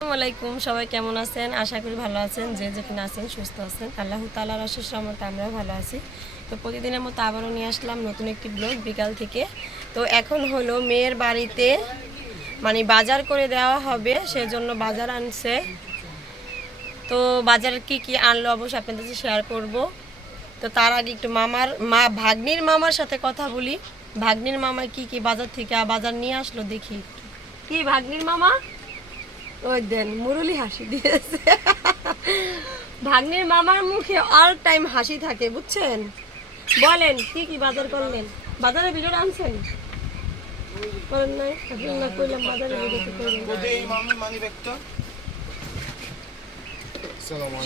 আসসালামু আলাইকুম, সবাই কেমন আছেন? আশা করি ভালো আছেন, যে যেখানে আছেন সুস্থ আছেন। আল্লাহ তালার অশেষ রহমতে আমরাও ভালো আছি। তো প্রতিদিনের মতো আবারও নিয়ে আসলাম নতুন একটি ব্লগ বিকাল থেকে। তো এখন হলো মেয়ের বাড়িতে মানে বাজার করে দেওয়া হবে, সেজন্য বাজার আনছে। তো বাজারে কি কি আনলো অবশ্যই আপনাদের সাথে শেয়ার করব। তো তার আগে একটু মামার, মা, ভাগ্নির মামার সাথে কথা বলি। ভাগ্নির মামা কি কি বাজার থেকে, বাজার নিয়ে আসলো দেখি কি, ভাগ্নির মামা? ওই দেন, মুরলি হাসি দিয়েছে। ভাগ্নির মামার মুখে অল টাইম হাসি থাকে, বুঝছেন? বলেন, কি কি বাজার করলেন? বাজারে ভিডিও আনছেন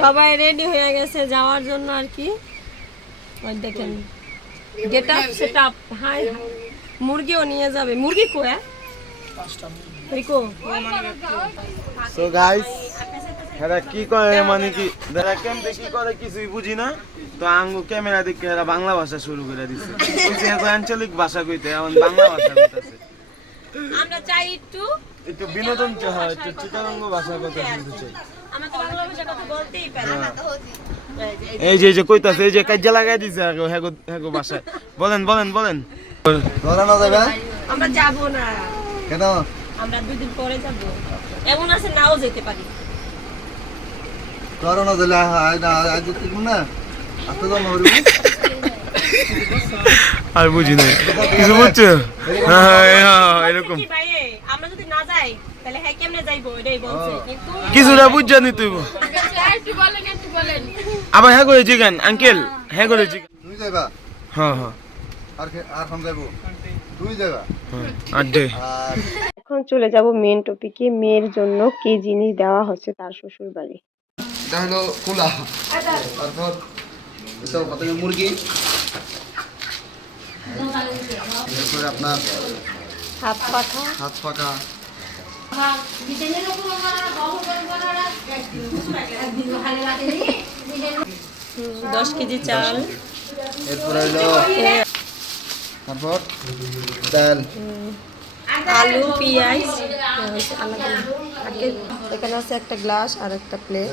সবাই রেডি হয়ে গেছে যাওয়ার জন্য আর কি। দেখেন get up set up high মুরগিও নিয়ে যাবে। মুরগি কোয়া রিকো সো গাইস এরা কি করে মানে কি এরা কেমতে কি করে কিছুই বুঝি না। তো আঙ্গু ক্যামেরা দেখে এরা বাংলা ভাষা শুরু করে দিচ্ছে আঞ্চলিক ভাষা কইতে এখন বাংলা ভাষা কইতাছে। আমরা চাই একটু একটু বিনোদন চাই হয় একটু চিটারঙ্গ ভাষা কথা শুনতে চাই। আমরা তো বাংলা ভাষা কথা বলতেই পারি। এই যে এই যে কইতাছে এই যে কাজ্জা লাগাই দিছে আগে হ্যাগো হ্যাগো ভাষায়। বলেন বলেন বলেন। ধরানো যাবে আমরা যাব না। কেন? আমরা দুই দিন পরে যাব। এমন আছে নাও যেতে পারি। ধরানো দিলে আজ ঠিক না আসতে তো মরবি আর বুঝি না কিছু বুঝছ? হ্যাঁ হ্যাঁ, হ্যাঁ, এরকম। আমরা যদি না যাই তাহলে হ্যাঁ কেমনে যাইবো? এটাই বলছে। কিছুটা বুঝছা নি তুই আবার হ্যাঁ করে জিগান আঙ্কেল। হ্যাঁ করে জিগান। তুই যাবা হ্যাঁ হ্যাঁ। আর আর ফোন যাব তুই যাবা হ্যাঁ আড্ডে। আর এখন চলে যাব মেন টপিকে মেয়ের জন্য কি জিনিস দেওয়া হচ্ছে তার শ্বশুর বাড়ি এটা হলো কুলা। তারপর এটা প্রথমে মুরগি। এরপরে আপনার হাত পাখা। হাত পাকা দশ কেজি চাল। এরপরে হলো তারপর ডাল। আলু পেঁয়াজ আলাদা আগে- এখানে আছে একটা গ্লাস আর একটা প্লেট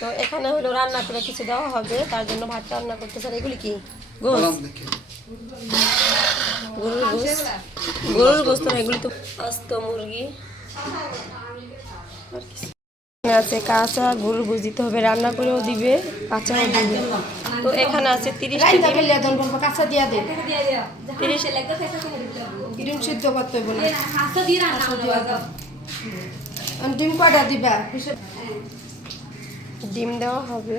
তো এখানে হলো রান্না করে কিছু দেওয়া হবে তার জন্য ভাত রান্না করতে স্যার এগুলি কি? গোস। গরুর গোস। গরুর গোস তো এগুলি তো আস্ত মুরগি। এখানে আছে কাঁচা গরুর গোস দিতে হবে রান্না করেও দিবে কাঁচাও দিবে। তো এখানে আছে তিরিশ দে। তিরিশ ডিম সিদ্ধ করতে বলে ডিম কটা দিবা? ডিম দেওয়া হবে।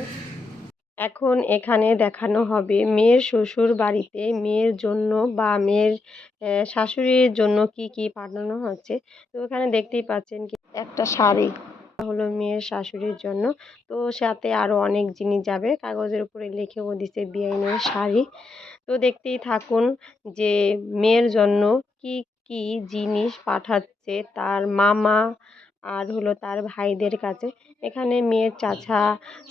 এখন এখানে দেখানো হবে মেয়ের শ্বশুর বাড়িতে মেয়ের জন্য বা মেয়ের শাশুড়ির জন্য কি কি পাঠানো হচ্ছে। তো এখানে দেখতেই পাচ্ছেন কি একটা শাড়ি। হলো মেয়ের শাশুড়ির জন্য। তো সাথে আরও অনেক জিনিস যাবে। কাগজের উপরে লিখেও দিছে বিআইনের শাড়ি। তো দেখতেই থাকুন যে মেয়ের জন্য কি কি জিনিস পাঠাচ্ছে তার মামা আর হলো তার ভাইদের কাছে। এখানে মেয়ের চাচা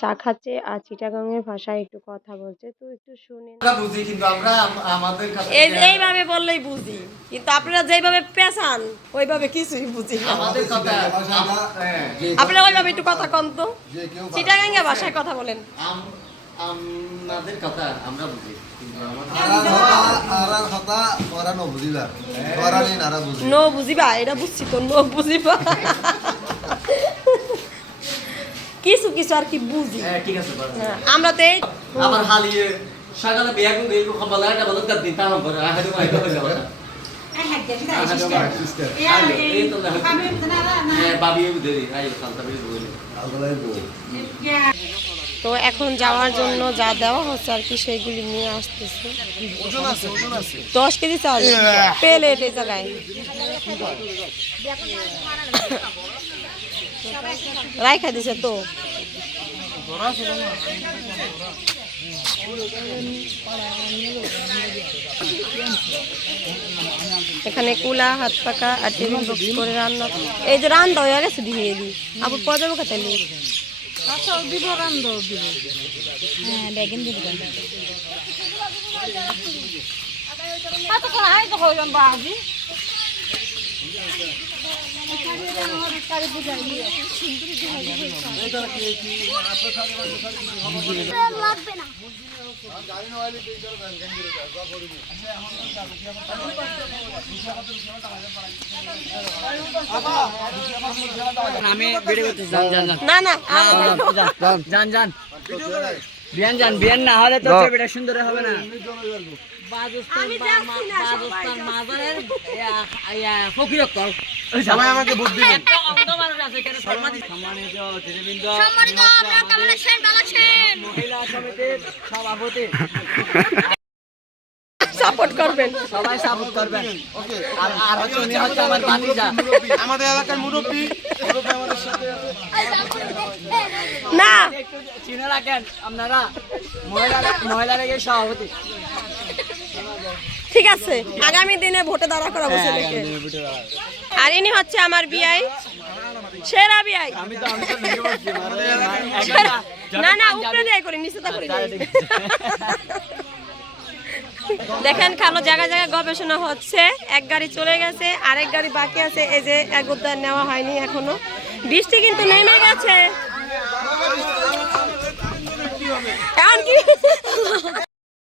চা খাচ্ছে আর চিটাগাংয়ের ভাষায় একটু কথা বলছে। তো একটু শুনে বুঝি কিন্তু আমরা আমাদের এই এইভাবে বললেই বুঝি। কিন্তু আপনারা যেইভাবে পেছান ওইভাবে কিছুই বুঝি না। আমাদের কথা আপনারা ওইভাবে একটু কথা কন তো। চিটাগাঙ্গা ভাষায় কথা বলেন। আমাদের কথা আমরা বুঝি কিন্তু আমাদের আরা কথা ওরা ন বুঝিবা। ওরা নেই নারা বুঝি নো বুঝিবা এটা বুঝছি তো নো বুঝিবা। কিছু কিছু আর কি বুঝি। হ্যাঁ ঠিক আছে হ্যাঁ, আমরা তো এই আবার হালিয়ে সকালে বিয়া করে দিই খবর লাগে বলো কাদ দিন তাম করে আহে তো মাইতো হয়ে যাবে না। হ্যাঁ তো এখন যাওয়ার জন্য যা দেওয়া হচ্ছে আর কি সেগুলি নিয়ে আসতেছে। দশ কেজি চাল। প্লেট এই জায়গায়। রাইখা দিছে তো। এখানে কুলা, হাত পাকা আর টেবিল বক্স করে রান্না। এই যে রান্না হয়ে গেছে দিয়ে দিই আবার পাওয়া যাবে কোথায় লাগবে না না না জান জান বিয়ান জান বিয়ান না হলে তো ছবিটা সুন্দর হবে না। সবাই আমাকে ভোট দিবেন সম্মানিত অতিথিবৃন্দ সম্মানিত আপনারা কেমন আছেন? ভালো আছেন? মহিলা সাপোর্ট করবেন। সবাই সাপোর্ট করবেন। আর আর হচ্ছে উনি হচ্ছে আমার ভাতিজা আমাদের এলাকার মুরব্বী। মুরব্বী আমাদের সাথে না। চিনে রাখেন আপনারা। মহিলা মহিলারা সভাপতি। ঠিক আছে আগামী দিনে ভোটে দাঁড়া করাবো ছেলেকে। আর ইনি হচ্ছে আমার বিআই সেরা বিআই। আমি তো আমি তো নিজে বলছি সেরা- না না উপরে দিয়ে করি নিচে তা করি দেখেন খালো জায়গায় জায়গায় গবেষণা হচ্ছে। এক গাড়ি চলে গেছে আরেক গাড়ি বাকি আছে। এই যে এক উদ্যান নেওয়া হয়নি এখনও। বৃষ্টি কিন্তু নেমে গেছে। এখন কি?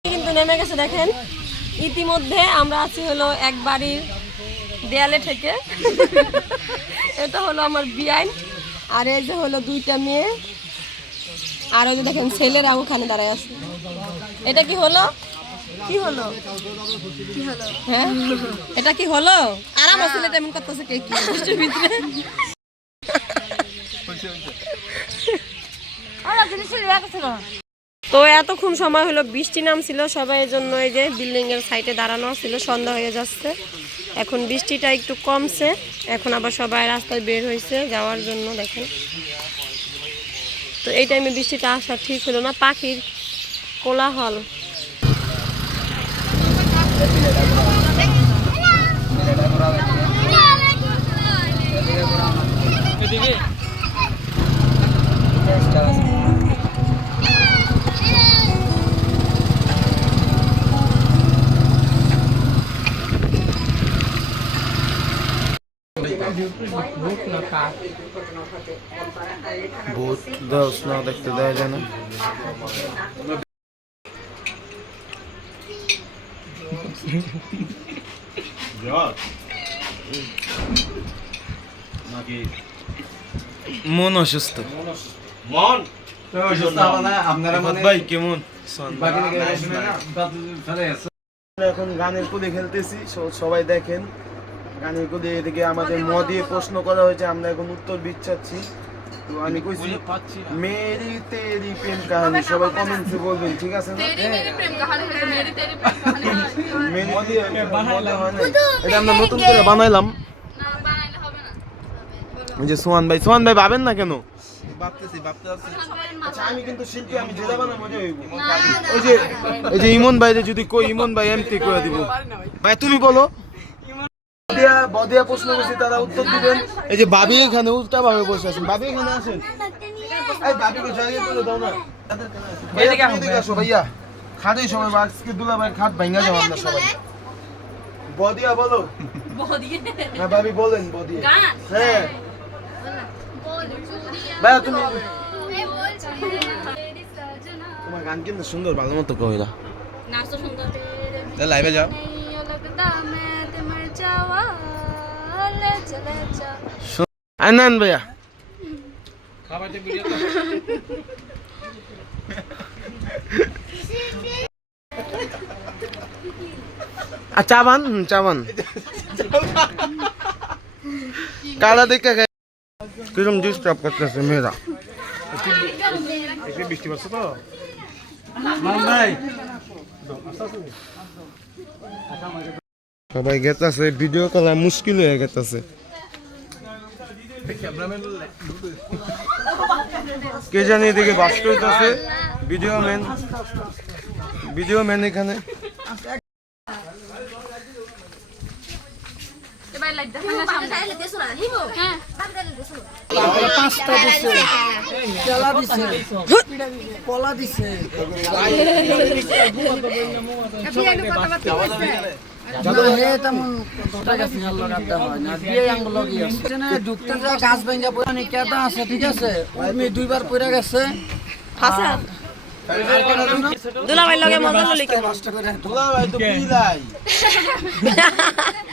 কিন্তু নেমে গেছে দেখেন। ইতিমধ্যে আমরা আছি হলো এক বাড়ির দেয়ালে থেকে। এটা হলো আমার বিআইন আর এই যে হলো দুইটা মেয়ে আর ওই যে দেখেন ছেলেরা ওখানে দাঁড়ায় আছে। এটা কি হলো? কি হলো? হ্যাঁ? এটা কি হলো? আরাম আছে এটা এমন করতেছে কে কি? বৃষ্টির ভিতরে। তো এতক্ষণ সময় হলো, বৃষ্টি নামছিল, সবাই এর জন্য এই যে বিল্ডিং এর সাইডে দাঁড়ানো ছিল, সন্ধ্যা হয়ে যাচ্ছে। এখন বৃষ্টিটা একটু কমছে, এখন আবার সবাই রাস্তায় বের হয়েছে যাওয়ার জন্য, দেখেন। তো এই টাইমে বৃষ্টিটা আসা ঠিক হলো না, পাখির কোলাহল। ভূত দোষ না দেখতে দেওয়া যায় না মন অসুস্থ। মন? মানে ভাই কেমন? এখন গানের কুলি খেলতেছি সবাই দেখেন। গানের কুলি এদিকে আমাদের ম দিয়ে প্রশ্ন করা হয়েছে আমরা এখন উত্তর বিচ্ছাচ্ছি তো আমি কইছি মেরি তেরি প্রেম কাহিনী সবাই কমেন্টসে বলবেন ঠিক আছে না? মেরি দিয়ে মজা হয়। নাই। এটা আমরা নতুন করে বানাইলাম। ওই যে সোহান ভাই সোহান ভাই ভাবেন না কেন? আমি কিন্তু শিল্পী আমি যেটা বানাই মজা হইব। ওই যে ইমন ভাইরে যদি কই ইমন ভাই এমটি করে দিব। ভাই তুমি বলো। বদিয়া বদিয়া প্রশ্ন করছি তারা উত্তর দিবেন। এই যে বাবি এখানে উল্টা ভাবে বসে আছেন। বাবি এখানে আসেন। এই বাবিকে জায়গা করে দাও না। ভাইয়া, তুমি এদিকে আসো ভাইয়া। খাটেই সবাই আজকে দুলা ভাই খাট ভাঙ্গা যাও আমরা সবাই। বদিয়া বলো। হ্যাঁ ভাবি বলেন বদিয়া। হ্যাঁ। ভাইয়া তুমি তোমার গান কিন্তু সুন্দর ভালো মতো কইলা লাইভে যাও। আনন্দ ভাইয়া। চাবান চাবান কালা দেখে খাই। কিরম ডিস্টার্ব করতেছে মেয়েরা। বৃষ্টি পড়ছে তো সবাই গেতাছে ভিডিও করা মুশকিল হয়ে গেতাছে। কে জানি এদিকে বাস করতেছে? ভিডিও ম্যান ভিডিও ম্যান এখানে। কলা দিছে। হে তেমন টাকা ফিনাল লাগাতে হয় না বিয়ে আঙ্গুল লাগিয়ে আছে। ঢুকতে যা গাছ ভেঙে পড়ে নি কেদা আছে ঠিক আছে। উর্মি দুইবার পড়ে গেছে। হাসান দুলাভাই লগে মজা ললি তো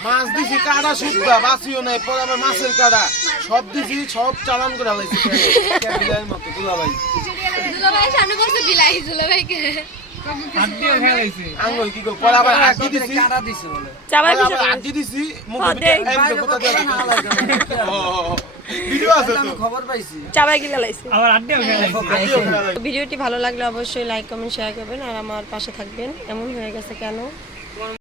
মাছ দিছি নাই পরে আবার মাছের কাদা সব দিছি সব চালান করে লাইছি বিলাইয়ের মতো দুলা ভাই দুলাভাই সামনে বসে বিলাই দুলাভাইকে আঙ্গুল কি কর আবার আগে দিছি। কারা দিছে বলে। চাবাই পরে কিছু দিছি মুখ ভিডিও আছে তো। খবর পাইছি। চাবাই গিলা লাইছে। আগেও খেলা লাগছে। ভিডিওটি ভালো লাগলে অবশ্যই লাইক কমেন্ট শেয়ার করবেন আর আমার পাশে থাকবেন। এমন হয়ে গেছে কেন?